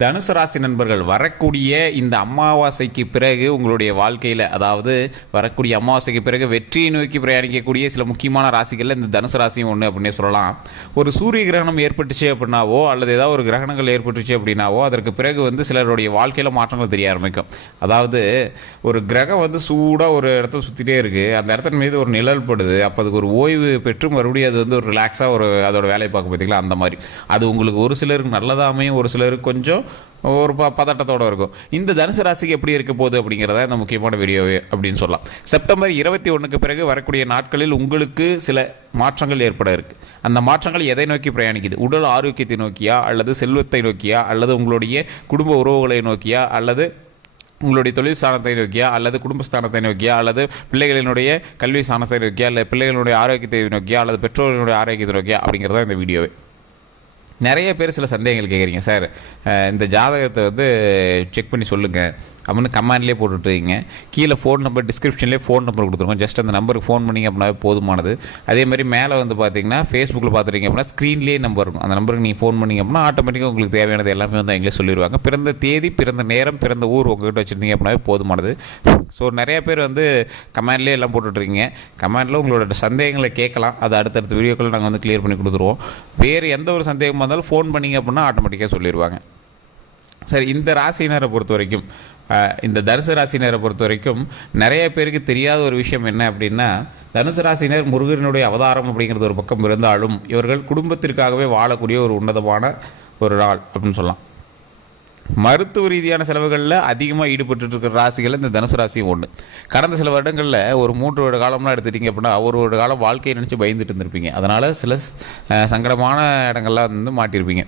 தனுசு ராசி நண்பர்கள், வரக்கூடிய இந்த அமாவாசைக்கு பிறகு உங்களுடைய வாழ்க்கையில், அதாவது வரக்கூடிய அமாவாசைக்கு பிறகு வெற்றியை நோக்கி பிரயாணிக்கக்கூடிய சில முக்கியமான ராசிகளில் இந்த தனுசு ராசியும் ஒன்று அப்படின்னே சொல்லலாம். ஒரு சூரிய கிரகணம் ஏற்பட்டுச்சு அப்படின்னாவோ அல்லது ஏதாவது ஒரு கிரகணங்கள் ஏற்பட்டுச்சு அப்படின்னாவோ அதற்கு பிறகு சிலருடைய வாழ்க்கையில் மாற்றங்கள் தெரிய ஆரம்பிக்கும். அதாவது ஒரு கிரகம் சூடாக ஒரு இடத்த சுற்றிட்டே இருக்குது, அந்த இடத்தின் மீது ஒரு நிழல் படுது, அப்போ அதுக்கு ஒரு ஓய்வு பெற்று மறுபடியும் அது ஒரு ரிலாக்ஸாக அதோட வேலையை பார்க்க பார்த்தீங்களா, அந்த மாதிரி அது உங்களுக்கு ஒரு சிலருக்கு நல்லதாமையும் ஒரு சிலருக்கு கொஞ்சம் ஒரு பதட்டத்தோடு இருக்கும். இந்த தனுசு ராசிக்கு எப்படி இருக்க போகுது அப்படிங்கிறத இந்த முக்கியமான வீடியோவே அப்படின்னு சொல்லலாம். செப்டம்பர் 21க்கு பிறகு வரக்கூடிய நாட்களில் உங்களுக்கு சில மாற்றங்கள் ஏற்பட இருக்குது. அந்த மாற்றங்கள் எதை நோக்கி பிரயாணிக்குது? உடல் ஆரோக்கியத்தை நோக்கியா, அல்லது செல்வத்தை நோக்கியா, அல்லது உங்களுடைய குடும்ப உறவுகளை நோக்கியா, அல்லது உங்களுடைய தொழில் ஸ்தானத்தை நோக்கியா, அல்லது குடும்பஸ்தானத்தை நோக்கியா, அல்லது பிள்ளைகளினுடைய கல்வி ஸ்தானத்தை நோக்கியா, அல்லது பிள்ளைகளுடைய ஆரோக்கியத்தை நோக்கியா, அல்லது பெற்றோர்களுடைய ஆரோக்கியத்தை நோக்கியா அப்படிங்கிறத இந்த வீடியோவே. நிறைய பேர் சில சந்தேகங்கள் கேட்குறீங்க. சார், இந்த ஜாதகத்தை செக் பண்ணி சொல்லுங்கள் அப்படின்னு கமெண்ட்லேயே போட்டுட்ருக்கீங்க. கீழே ஃபோன் நம்பர், டிஸ்கிரிப்ஷன்லேயே ஃபோன் நம்பர் கொடுத்துருக்கோம். ஜஸ்ட் அந்த நம்பருக்கு ஃபோன் பண்ணிங்க அப்படின்னா போதுமானது. அதே மாதிரி மேலே பார்த்தீங்கன்னா ஃபேஸ்புக்கில் பார்த்துருக்கீங்க அப்படின்னா ஸ்க்ரீன்லேயே நம்பர் இருக்கும். அந்த நம்பருக்கு நீங்கள் ஃபோன் பண்ணிங்க அப்படின்னா ஆட்டோமேட்டிக்காக உங்களுக்கு தேவையானது எல்லாமே அவங்களே சொல்லிடுவாங்க. பிறந்த தேதி, பிறந்த நேரம், பிறந்த ஊர் உங்கள்கிட்ட வச்சுருந்தீங்க அப்படின்னா போதுமானது. ஸோ நிறைய பேர் கமெண்ட்லேயே எல்லாம் போட்டுட்ருக்கீங்க. கமெண்ட்டில் உங்களோட சந்தேகங்களை கேட்கலாம். அது அடுத்தடுத்த வீடியோக்களை நாங்கள் கிளியர் பண்ணி கொடுத்துருவோம். வேறு எந்த ஒரு சந்தேகமாக இருந்தாலும் ஃபோன் பண்ணிங்க அப்படின்னா ஆட்டோமேட்டிக்காக சொல்லிடுவாங்க. சரி, இந்த ராசினரை பொறுத்த வரைக்கும், இந்த தனுசு ராசினரை பொறுத்த வரைக்கும் நிறைய பேருக்கு தெரியாத ஒரு விஷயம் என்ன அப்படின்னா, தனுசு ராசினர் முருகனுடைய அவதாரம் அப்படிங்கிறது ஒரு பக்கம் இருந்தாலும் இவர்கள் குடும்பத்திற்காகவே வாழக்கூடிய ஒரு உன்னதமான ஒரு நாள் அப்படின்னு சொல்லலாம். மருத்துவ ரீதியான செலவுகளில் அதிகமாக ஈடுபட்டு இருக்கிற ராசிகள் இந்த தனுசு ராசியும் ஒன்று. கடந்த சில வருடங்களில் ஒரு 3 வருட காலம்லாம் எடுத்துட்டிங்க அப்படின்னா ஒரு வருட காலம் வாழ்க்கையை நினச்சி பயந்துட்டு இருந்திருப்பீங்க. அதனால் சில சங்கடமான இடங்கள்லாம் மாட்டியிருப்பீங்க.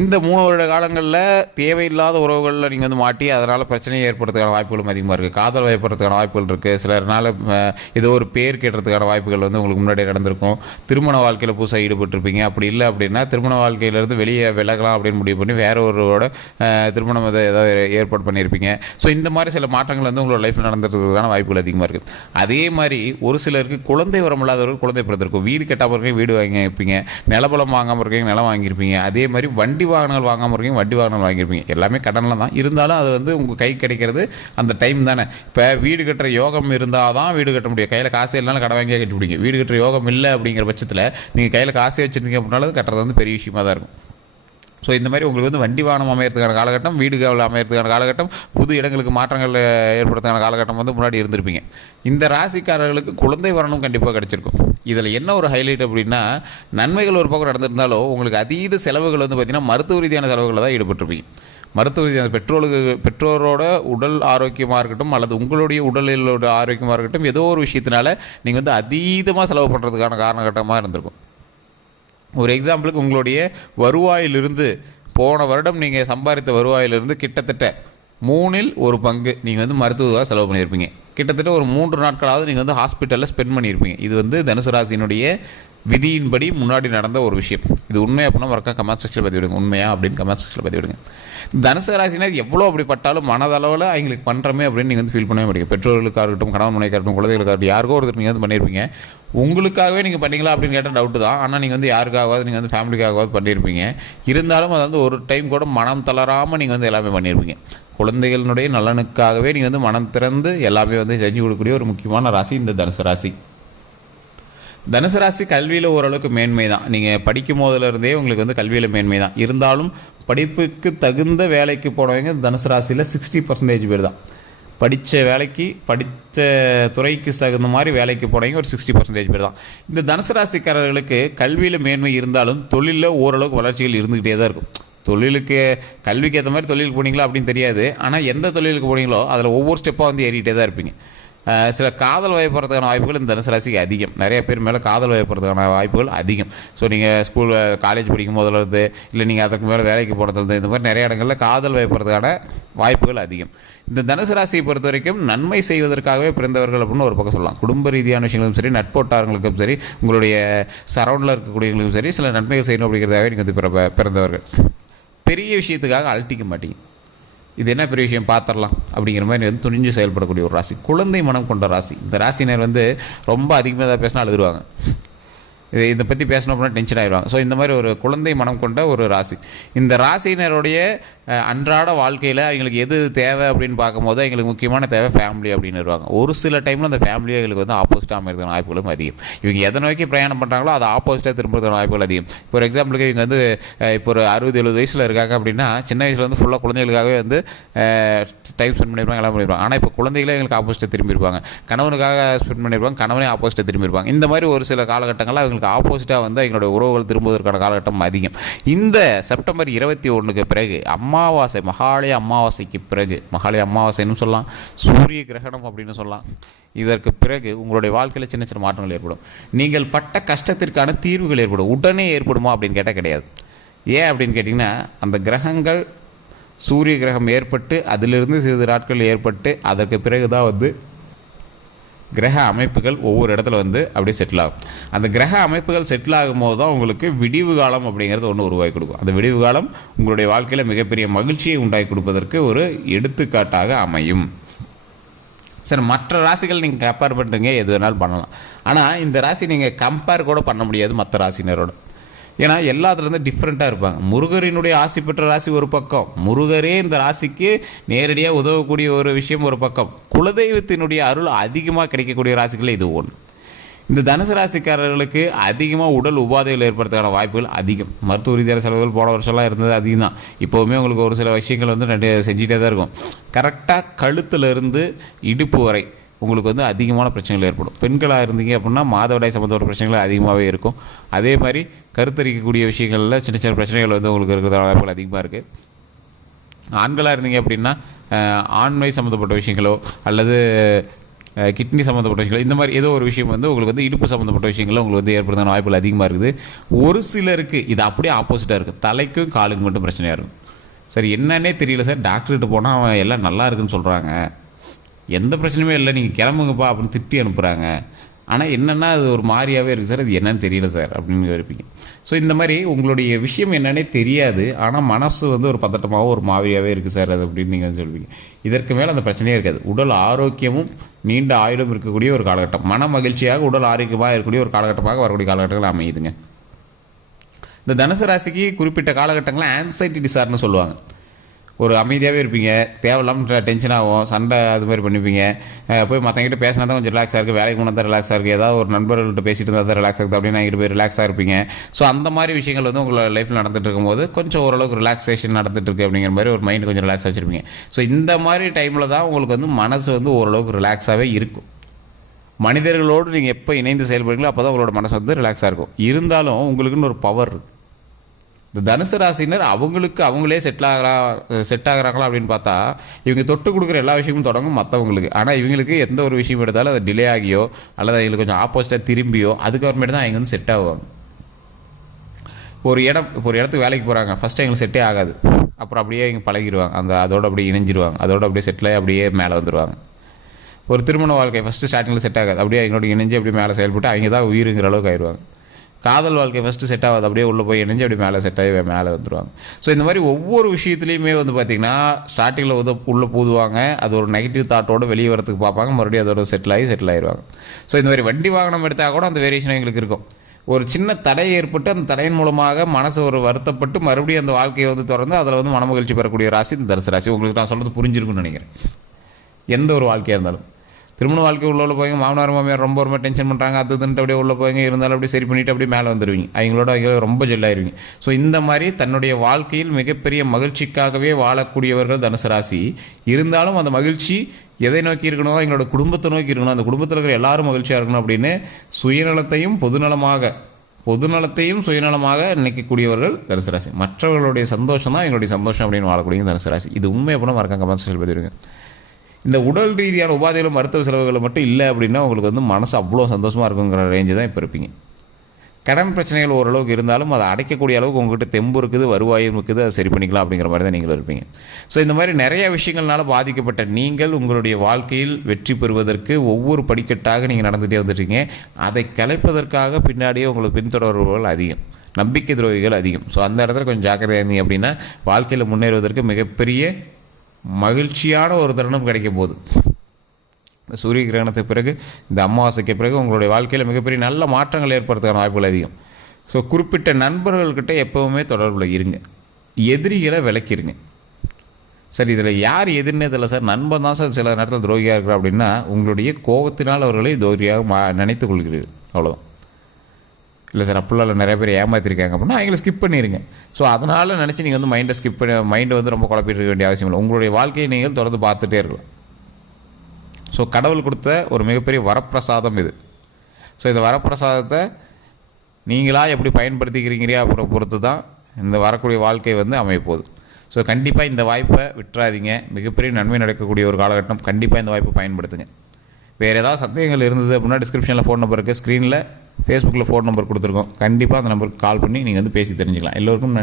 இந்த 3 வருட காலங்களில் தேவையில்லாத உறவுகளில் நீங்கள் மாட்டி அதனால் பிரச்சனையை ஏற்படுறதுக்கான வாய்ப்புகளும் அதிகமாக இருக்குது. காதல் வயப்படுறதுக்கான வாய்ப்புகள் இருக்குது. சிலர்னால் ஏதோ ஒரு பேர் கேட்டுறதுக்கான வாய்ப்புகள் உங்களுக்கு முன்னாடி நடந்திருக்கும். திருமண வாழ்க்கையில் புதுசாக ஈடுபட்டிருப்பீங்க. அப்படி இல்லை அப்படின்னா திருமண வாழ்க்கையிலேருந்து வெளியே விலகலாம் அப்படின்னு முடிவு பண்ணி வேற ஒருவரோட திருமணம் ஏதாவது ஏற்பாடு பண்ணியிருப்பீங்க. ஸோ இந்த மாதிரி சில மாற்றங்கள் உங்களோட லைஃப்பில் நடந்துறதுக்கான வாய்ப்புகள் அதிகமாக இருக்குது. அதே மாதிரி ஒரு சிலருக்கு குழந்தை வரம் இல்லாதவர்கள் குழந்தை பிறந்திருக்கும். வீடு கட்டாமல் இருக்கீங்க, வீடு வாங்கியிருப்பீங்க. நிலபலம் வாங்காமல் இருக்கீங்க, நிலம் வாங்கியிருப்பீங்க. அதே மாதிரி வண்டி வாகனங்கள் வாங்காமல் இருக்கீங்க, வண்டி வாகனங்கள் வாங்கியிருப்பீங்க. எல்லாமே கடனில் தான் இருந்தாலும் அது உங்கள் கை கிடைக்கிறது அந்த டைம் தானே. இப்போ வீடு கட்டுற யோகம் இருந்தால் தான் வீடு கட்ட முடியும். கையில் காசு இல்லைனாலும் கடை வாங்கியே கட்டி பிடிங்க. வீடு கட்டுற யோகம் இல்லை அப்படிங்கிற பட்சத்தில் நீங்கள் கையில் காசே வச்சுருந்தீங்க அப்படின்னாலும் கட்டுறது பெரிய விஷயமாக தான் இருக்கும். ஸோ இந்த மாதிரி உங்களுக்கு வண்டி வாகனம் அமையறதுக்கான காலகட்டம், வீடுகள் அமையறதுக்கான காலகட்டம், புது இடங்களுக்கு மாற்றங்கள் ஏற்படுறதுக்கான காலகட்டம் முன்னாடி இருந்திருப்பீங்க. இந்த ராசிக்காரர்களுக்கு குழந்தை வரணும் கண்டிப்பாக கிடச்சிருக்கும். இதில் என்ன ஒரு ஹைலைட் அப்படின்னா, நன்மைகள் ஒரு பக்கம் நடந்திருந்தாலும் உங்களுக்கு அதீத செலவுகள் பார்த்திங்கன்னா மருத்துவ ரீதியான செலவுகளில் தான் ஈடுபட்டிருப்பீங்க. மருத்துவ ரீதியான பெற்றோரோட உடல் ஆரோக்கியமாக இருக்கட்டும், அல்லது உங்களுடைய உடலோட ஆரோக்கியமாக இருக்கட்டும், ஏதோ ஒரு விஷயத்தினால நீங்கள் அதீதமாக செலவு பண்ணுறதுக்கான காரணகட்டமாக இருந்திருக்கும். ஒரு எக்ஸாம்பிளுக்கு, உங்களுடைய வருவாயிலிருந்து போன வருடம் நீங்கள் சம்பாதித்த வருவாயிலிருந்து கிட்டத்தட்ட 3ல் 1 பங்கு நீங்கள் மருத்துவமாக செலவு பண்ணியிருப்பீங்க. கிட்டத்தட்ட ஒரு 3 நாட்களாவது நீங்கள் ஹாஸ்பிட்டலில் ஸ்பெண்ட் பண்ணியிருப்பீங்க. இது தனுசு ராசியினுடைய விதியின்படி முன்னாடி நடந்த ஒரு விஷயம். இது உண்மை அப்படின்னா மறக்க கமெண்ட் செக்ஷனில் பதிவிடுங்க. உண்மையா அப்படின்னு கமெண்ட் செக்ஷனில் பதிவிடுங்க. தனுசு ராசினர் எவ்வளோ அப்படி பட்டாலும் மனதளவில் அவங்களுக்கு பண்ணுறமே அப்படின்னு நீங்கள் ஃபீல் பண்ணவே முடியும். பெற்றோர்களுக்காக இருக்கட்டும், கணவன் மனைவிக்காக இருக்கட்டும், குழந்தைகளுக்காக இருக்கட்டும், யாருக்கோ ஒருத்தர் நீங்கள் பண்ணியிருப்பீங்க. உங்களுக்காகவே நீங்கள் பண்ணீங்களா அப்படின்னு கேட்டால் டவுட்டு தான். ஆனால் நீங்கள் யாருக்காகவாது நீங்கள் ஃபேமிலிக்காகவாது பண்ணியிருப்பீங்க. இருந்தாலும் அது ஒரு டைம் கூட மனம் தளராமல் நீங்கள் எல்லாமே பண்ணியிருப்பீங்க. குழந்தைகளுடைய நலனுக்காகவே நீங்கள் மனம் திறந்து எல்லாமே செஞ்சு கொடுக்கக்கூடிய ஒரு முக்கியமான ராசி இந்த தனுசு ராசி. தனுசு ராசி கல்வியில் ஓரளவுக்கு மேன்மை தான். நீங்கள் படிக்கும் போதிலிருந்தே உங்களுக்கு கல்வியில் மேன்மை தான். இருந்தாலும் படிப்புக்கு தகுந்த வேலைக்கு போனவங்க தனுசு ராசியில் 60% பேர் தான். படித்த வேலைக்கு, படித்த துறைக்கு தகுந்த மாதிரி வேலைக்கு போனவங்க ஒரு 60% பேர் தான். இந்த தனுசு ராசிக்காரர்களுக்கு கல்வியில் மேன்மை இருந்தாலும் தொழிலில் ஓரளவுக்கு வளர்ச்சிகள் இருந்துக்கிட்டே தான் இருக்கும். தொழிலுக்கு, கல்விக்கு ஏற்ற மாதிரி தொழிலுக்கு போனீங்களா அப்படின்னு தெரியாது. ஆனால் எந்த தொழிலுக்கு போனீங்களோ அதில் ஒவ்வொரு ஸ்டெப்பாக ஏறிக்கிட்டே தான் இருப்பீங்க. சில காதல் வயப்படுறதுக்கான வாய்ப்புகள் இந்த தனுசு ராசிக்கு அதிகம். நிறைய பேர் மேலே காதல் வயப்படுறதுக்கான வாய்ப்புகள் அதிகம். ஸோ நீங்கள் காலேஜ் படிக்கும் போதிலிருந்து, இல்லை நீங்கள் அதுக்கு மேலே வேலைக்கு போனதுலேருந்து, இந்த மாதிரி நிறைய இடங்களில் காதல் வயப்படுறதுக்கான வாய்ப்புகள் அதிகம். இந்த தனுசு ராசியை பொறுத்த வரைக்கும் நன்மை செய்வதற்காகவே பிறந்தவர்கள் அப்படின்னு ஒரு பக்கம் சொல்லலாம். குடும்ப ரீதியான விஷயங்களும் சரி, நட்போட்டாரங்களுக்கும் சரி, உங்களுடைய சரௌண்டில் இருக்கக்கூடியவங்களுக்கும் சரி, சில நன்மைகள் செய்யணும் அப்படிங்கிறதாகவே நீங்கள் பிறந்தவர்கள். பெரிய விஷயத்துக்காக அழட்டிக்க மாட்டீங்க. இது என்ன பெரிய விஷயம் பார்த்துடலாம் அப்படிங்கிற மாதிரி துணிஞ்சு செயல்படக்கூடிய ஒரு ராசி. குழந்தை மனம் கொண்ட ராசி. இந்த ராசினர் ரொம்ப அதிகமாக தான் பேசினா அழுதுருவாங்க. இதை பற்றி பேசணும் அப்படின்னா டென்ஷன் ஆகிடுவாங்க. ஸோ இந்த மாதிரி ஒரு குழந்தை மனம் கொண்ட ஒரு ராசி. இந்த ராசியினருடைய அன்றாட வாழ்க்கையில் அவங்களுக்கு எது தேவை அப்படின்னு பார்க்கும்போது எங்களுக்கு முக்கியமான தேவை ஃபேமிலி அப்படின்னு வருவாங்க. ஒரு சில டைமில் அந்த ஃபேமிலியை எங்களுக்கு வந்து ஆப்போசிட்டாக அமைகிறதுக்கான வாய்ப்புகளும் அதிகம். இவங்க எதை நோக்கி பிரயாணம் பண்ணுறாங்களோ அது ஆப்போசிட்டாக திரும்புறதுக்கான வாய்ப்புகள் அதிகம். இப்போ ஒரு எக்ஸாம்பிளுக்கு இவங்க வந்து இப்போ ஒரு 60-70 வயசில் இருக்காங்க அப்படின்னா சின்ன வயசில் வந்து ஃபுல்லாக குழந்தைகளுக்காகவே வந்து டைம் ஸ்பெண்ட் பண்ணியிருப்பாங்க, எல்லாம் பண்ணியிருப்பாங்க. ஆனால் இப்போ குழந்தைகளே எங்களுக்கு ஆப்போசிட்டாக திரும்பியிருப்பாங்க, கணவனுக்காக ஸ்பெண்ட் பண்ணியிருப்பாங்க, கணவனே ஆப்போசிட்டாக திரும்பியிருப்பாங்க. இந்த மாதிரி ஒரு சில காலகட்டங்களில் அவங்களுக்கு ஆப்போசிட்டாக வந்து எங்களுடைய உறவுகள் திரும்புவதற்கான காலகட்டம் அதிகம். இந்த செப்டம்பர் 21 பிறகு அமாவாசை, மகாலய அமாவாசைக்கு பிறகு, மகாலய அமாவாசைன்னு சொல்லலாம், சூரிய கிரகணம் அப்படின்னு சொல்லலாம், இதற்கு பிறகு உங்களுடைய வாழ்க்கையில் சின்ன சின்ன மாற்றங்கள் ஏற்படும். நீங்கள் பட்ட கஷ்டத்திற்கான தீர்வுகள் ஏற்படும். உடனே ஏற்படுமா அப்படின்னு கேட்டால் கிடையாது. ஏன் அப்படின்னு கேட்டிங்கன்னா, அந்த கிரகங்கள் சூரிய கிரகம் ஏற்பட்டு அதிலிருந்து சிறிது நாட்கள் ஏற்பட்டு அதற்கு பிறகு தான் வந்து கிரக அமைப்புகள் ஒவ்வொரு இடத்துல வந்து அப்படியே செட்டில் ஆகும். அந்த கிரக அமைப்புகள் செட்டில் ஆகும்போது தான் உங்களுக்கு விடிவு காலம் அப்படிங்கிறது ஒன்று உருவாக்கி கொடுக்கும். அந்த விடிவு காலம் உங்களுடைய வாழ்க்கையில் மிகப்பெரிய மகிழ்ச்சியை உண்டாக்கி கொடுப்பதற்கு ஒரு எடுத்துக்காட்டாக அமையும். சரி, மற்ற ராசிகள் நீங்கள் கம்பேர் பண்ணுறீங்க, எது வேணாலும் பண்ணலாம். ஆனால் இந்த ராசி நீங்கள் கம்பேர் கூட பண்ண முடியாது மற்ற ராசினரோட. ஏன்னா எல்லாத்துலேருந்து டிஃப்ரெண்ட்டாக இருப்பாங்க. முருகரினுடைய ஆசி பெற்ற ராசி ஒரு பக்கம், முருகரே இந்த ராசிக்கு நேரடியாக உதவக்கூடிய ஒரு விஷயம் ஒரு பக்கம், குலதெய்வத்தினுடைய அருள் அதிகமாக கிடைக்கக்கூடிய ராசிகள் இது ஒன்று. இந்த தனுசு ராசிக்காரர்களுக்கு அதிகமாக உடல் உபாதைகள் ஏற்படுறதுக்கான வாய்ப்புகள் அதிகம். மருத்துவ ரீதியான செலவுகள் போன வருஷம்லாம் இருந்தது அதிகம் தான். இப்போவுமே உங்களுக்கு ஒரு சில விஷயங்கள் வந்து செஞ்சுட்டே தான் இருக்கும். கரெக்டாக கழுத்துலேருந்து இடுப்பு வரை உங்களுக்கு வந்து அதிகமான பிரச்சனைகள் ஏற்படும். பெண்களாக இருந்தீங்க அப்படின்னா மாதவிடாய் சம்மந்தப்பட்ட பிரச்சனைகள் அதிகமாகவே இருக்கும். அதே மாதிரி கருத்தரிக்கக்கூடிய விஷயங்களில் சின்ன சின்ன பிரச்சனைகள் வந்து உங்களுக்கு இருக்கிற வாய்ப்புகள் அதிகமாக இருக்குது. ஆண்களாக இருந்தீங்க அப்படின்னா ஆண்மை சம்மந்தப்பட்ட விஷயங்களோ அல்லது கிட்னி சம்மந்தப்பட்ட விஷயங்களோ, இந்த மாதிரி ஏதோ ஒரு விஷயம் வந்து உங்களுக்கு வந்து இடுப்பு சம்மந்தப்பட்ட விஷயங்களும் உங்களுக்கு வந்து ஏற்படுறதுக்கான வாய்ப்புகள் அதிகமாக இருக்குது. ஒரு சிலருக்கு இது அப்படியே ஆப்போசிட்டாக இருக்குது. தலைக்கும் காலுக்கு மட்டும் பிரச்சனையாக இருக்கும். சரி, என்னன்னே தெரியல சார், டாக்டர்கிட்ட போனால் அவன் எல்லாம் நல்லா இருக்குன்னு சொல்கிறாங்க, எந்த பிரச்சனையுமே இல்லை, நீங்கள் கிளம்புங்கப்பா அப்படின்னு திட்டி அனுப்புகிறாங்க, ஆனால் என்னென்னா அது ஒரு மாதிரியாகவே இருக்குது சார், அது என்னன்னு தெரியல சார் அப்படின்னு இருப்பீங்க. ஸோ இந்த மாதிரி உங்களுடைய விஷயம் என்னன்னே தெரியாது, ஆனால் மனசு வந்து ஒரு பதட்டமாகவும் ஒரு மாதிரியாகவே இருக்குது சார் அது அப்படின்னு நீங்கள் வந்து சொல்வீங்க. இதற்கு மேலே அந்த பிரச்சனையே இருக்காது. உடல் ஆரோக்கியமும் நீண்ட ஆயுளும் இருக்கக்கூடிய ஒரு காலகட்டம், மன மகிழ்ச்சியாக உடல் ஆரோக்கியமாக இருக்கக்கூடிய ஒரு காலகட்டமாக வரக்கூடிய காலகட்டங்கள் அமையுதுங்க. இந்த தனுசு ராசிக்கு குறிப்பிட்ட காலகட்டங்களில் ஆன்சைட்டி டிசார்னு சொல்லுவாங்க. ஒரு அமைதியாகவே இருப்பீங்க, தேவையில்லாமல் டென்ஷன் ஆகும், சண்டை அது மாதிரி பண்ணிப்பீங்க, போய் மற்றவங்கிட்ட பேசினா தான் கொஞ்சம் ரிலாக்ஸாக இருக்குது, வேலைக்கு போனால் தான் ரிலாக்ஸாக இருக்குது, ஏதாவது ஒரு நண்பர்கள்ட்ட பேசிட்டு இருந்தால் தான் ரிலாக்ஸ் ஆகுது அப்படின்னு எங்கிட்ட போய் ரிலாக்ஸாக இருப்பீங்க. ஸோ அந்த மாதிரி விஷயங்கள் வந்து உங்களோட லைஃப்பில் நடந்துட்டு இருக்கும்போது கொஞ்சம் ஓரளவுக்கு ரிலாக்ஸேஷன் நடந்துட்டு இருக்கு அப்படிங்கிற மாதிரி ஒரு மைண்டு கொஞ்சம் ரிலாக்ஸ் வச்சுருப்பீங்க. ஸோ இந்த மாதிரி டைமில் தான் உங்களுக்கு வந்து மனசு வந்து ஓரளவுக்கு ரிலாக்ஸாகவே இருக்கும். மனிதர்களோடு நீங்கள் எப்போ இணைந்து செயல்படுறீங்களோ அப்போ தான் உங்களோட மனசு வந்து ரிலாக்ஸாக இருக்கும். இருந்தாலும் உங்களுக்குன்னு ஒரு பவர் இருக்குது. இந்த தனுசு ராசினர் அவங்களுக்கு அவங்களே செட் ஆகிறாங்களா அப்படின்னு பார்த்தா இவங்க தொட்டு கொடுக்குற எல்லா விஷயமும் தொடங்கும் மற்றவங்களுக்கு. ஆனால் இவங்களுக்கு எந்த ஒரு விஷயம் எடுத்தாலும் அது டிலே ஆகியோ அல்லது அவங்களுக்கு கொஞ்சம் ஆப்போசிட்டாக திரும்பியோ அதுக்கப்புறமேட்டு தான் அவங்க வந்து செட் ஆகுவாங்க. ஒரு இடத்துக்கு வேலைக்கு போகிறாங்க, ஃபஸ்ட்டு எங்களுக்கு செட்டே ஆகாது, அப்புறம் அப்படியே இங்கே பழகிடுவாங்க, அதோடு அப்படியே இணைஞ்சிருவாங்க, அதோடு அப்படியே செட்டில் அப்படியே மேலே வந்துடுவாங்க. ஒரு திருமண வாழ்க்கை ஃபஸ்ட்டு ஸ்டார்டிங்கில் செட் ஆகாது, அப்படியே எங்களோட இணைஞ்சு அப்படியே மேலே செயல்பட்டு அவங்க தான் உயிருங்கிற அளவுக்கு ஆயிடுவாங்க. காதல் வாழ்க்கை ஃபஸ்ட்டு செட் ஆகாது, அப்படியே உள்ளே போய் இணைஞ்சு அப்படி மேலே செட் ஆகி மேலே வந்துடுவாங்க. ஸோ இந்த மாதிரி ஒவ்வொரு விஷயத்துலையுமே வந்து பார்த்திங்கன்னா ஸ்டார்டிங்கில் வந்து உள்ளே பூதுவாங்க, அது ஒரு நெகட்டிவ் தாட்டோடு வெளியே வரத்துக்கு பார்ப்பாங்க, மறுபடியும் அதோட செட்டில் ஆயிடுவாங்க. ஸோ இந்த மாதிரி வண்டி வாகனம் எடுத்தால் கூட அந்த வேரியேஷன் எங்களுக்கு இருக்கும். ஒரு சின்ன தடை ஏற்பட்டு அந்த தடையின் மூலமாக மனசு ஒரு வருத்தப்பட்டு மறுபடியும் அந்த வாழ்க்கையை வந்து தொடர்ந்து அதில் வந்து மனமகிழ்ச்சி பெறக்கூடிய ராசி இந்த தனுசு ராசி. உங்களுக்கு நான் சொல்கிறது புரிஞ்சிருக்குன்னு நினைக்கிறேன். எந்த ஒரு வாழ்க்கையாக இருந்தாலும் திருமண வாழ்க்கை உள்ள போய் மாமனார் மாமியார் ரொம்ப டென்ஷன் பண்ணுறாங்க, அதுன்ட்டு அப்படியே உள்ளே போய்ங்க இருந்தாலும் அப்படியே சரி பண்ணிவிட்டு அப்படியே மேலே வந்துடுவீங்க, அவங்க ரொம்ப ஜெல்லாயிருவீங்க. ஸோ இந்த மாதிரி தன்னுடைய வாழ்க்கையில் மிகப்பெரிய மகிழ்ச்சிக்காகவே வாழக்கூடியவர்கள் தனுசு ராசி. இருந்தாலும் அந்த மகிழ்ச்சி எதை நோக்கி இருக்கணும், எங்களோட குடும்பத்தை நோக்கி இருக்கணும், அந்த குடும்பத்தில் இருக்கிற எல்லாரும் மகிழ்ச்சியாக இருக்கணும் அப்படின்னு சுயநலத்தையும் சுயநலமாக நினைக்கக்கூடியவர்கள் தனுசு ராசி. மற்றவர்களுடைய சந்தோஷம் தான் எங்களுடைய சந்தோஷம் அப்படின்னு வாழக்கூடிய தனுசு ராசி. இது உண்மை எப்படின்னா மறக்காம கமெண்ட் செக்ஷனில் பதிவிடுங்க. இந்த உடல் ரீதியான உபாதைகளும் மருத்துவ செலவுகள் மட்டும் இல்லை அப்படின்னா உங்களுக்கு வந்து மனசு அவ்வளோ சந்தோஷமாக இருக்குங்கிற ரேஞ்சு தான் இப்போ இருப்பீங்க. கடன் பிரச்சனைகள் ஓரளவுக்கு இருந்தாலும் அதை அடைக்கக்கூடிய அளவுக்கு உங்கள்கிட்ட தெம்பு இருக்குது, வருவாயும் இருக்குது, அதை சரி பண்ணிக்கலாம் அப்படிங்கிற மாதிரி தான் நீங்களும் இருப்பீங்க. ஸோ இந்த மாதிரி நிறைய விஷயங்கள்னால பாதிக்கப்பட்ட நீங்கள் உங்களுடைய வாழ்க்கையில் வெற்றி பெறுவதற்கு ஒவ்வொரு படிக்கட்டாக நீங்கள் நடந்துகிட்டே வந்துட்டீங்க. அதை கலைப்பதற்காக பின்னாடியே உங்களுக்கு பின்தொடர்பவர்கள் அதிகம், நம்பிக்கை துரோகிகள் அதிகம். ஸோ அந்த இடத்துல கொஞ்சம் ஜாக்கிரதையாக இருந்தீங்க அப்படின்னா வாழ்க்கையில் முன்னேறுவதற்கு மிகப்பெரிய மகிழ்ச்சியான ஒரு தருணம் கிடைக்கும் போது சூரிய கிரகணத்துக்கு பிறகு இந்த அமாவாசைக்கு பிறகு உங்களுடைய வாழ்க்கையில் மிகப்பெரிய நல்ல மாற்றங்கள் ஏற்படுறதுக்கான வாய்ப்புகள் அதிகம். ஸோ குறிப்பிட்ட நண்பர்கள்கிட்ட எப்போவுமே தொடர்பில் இருங்க, எதிரிகளை விலக்கிடுங்க. சார் இதில் யார் எதுன்னே தெரியல சார். நண்பன் தான் சார் சில நேரத்தில் துரோகியாக இருக்கிறார் அப்படின்னா உங்களுடைய கோபத்தினால் அவர்களை துரோகியாக நினைத்து கொள்கிறீர்கள், அவ்வளோதான். இல்லை சார் அப்படிலாம் நிறைய பேர் ஏமாற்றிருக்காங்க அப்படின்னா அவங்கள ஸ்கிப் பண்ணிடுங்க. ஸோ அதனால் நினச்சி நீங்கள் வந்து மைண்டை ஸ்கிப் பண்ணி மைண்டை வந்து ரொம்ப குழப்பிட்டு இருக்க வேண்டிய அவசியம் இல்லை. உங்களுடைய வாழ்க்கையை நீங்கள் தொடர்ந்து பார்த்துட்டே இருக்கலாம். ஸோ கடவுள் கொடுத்த ஒரு மிகப்பெரிய வரப்பிரசாதம் இது. ஸோ இந்த வரப்பிரசாதத்தை நீங்களாக எப்படி பயன்படுத்திக்கிறீங்களே அப்புறம் பொறுத்து தான் இந்த வரக்கூடிய வாழ்க்கை வந்து அமையப்போகுது. ஸோ கண்டிப்பாக இந்த வாய்ப்பை விட்டுறாதீங்க. மிகப்பெரிய நன்மை நடக்கக்கூடிய ஒரு காலகட்டம். கண்டிப்பாக இந்த வாய்ப்பை பயன்படுத்துங்க. வேறு ஏதாவது சந்தேகங்கள் இருந்தது அப்படின்னா டிஸ்கிரிப்ஷனில் ஃபோன் நம்பர் இருக்குது, ஸ்க்ரீனில் ஃபேஸ்புக்கில் ஃபோன் நம்பர் கொடுத்துருக்கோம். கண்டிப்பாக அந்த நம்பருக்கு கால் பண்ணி நீங்கள் வந்து பேசி தெரிஞ்சுக்கலாம். எல்லோருக்கும்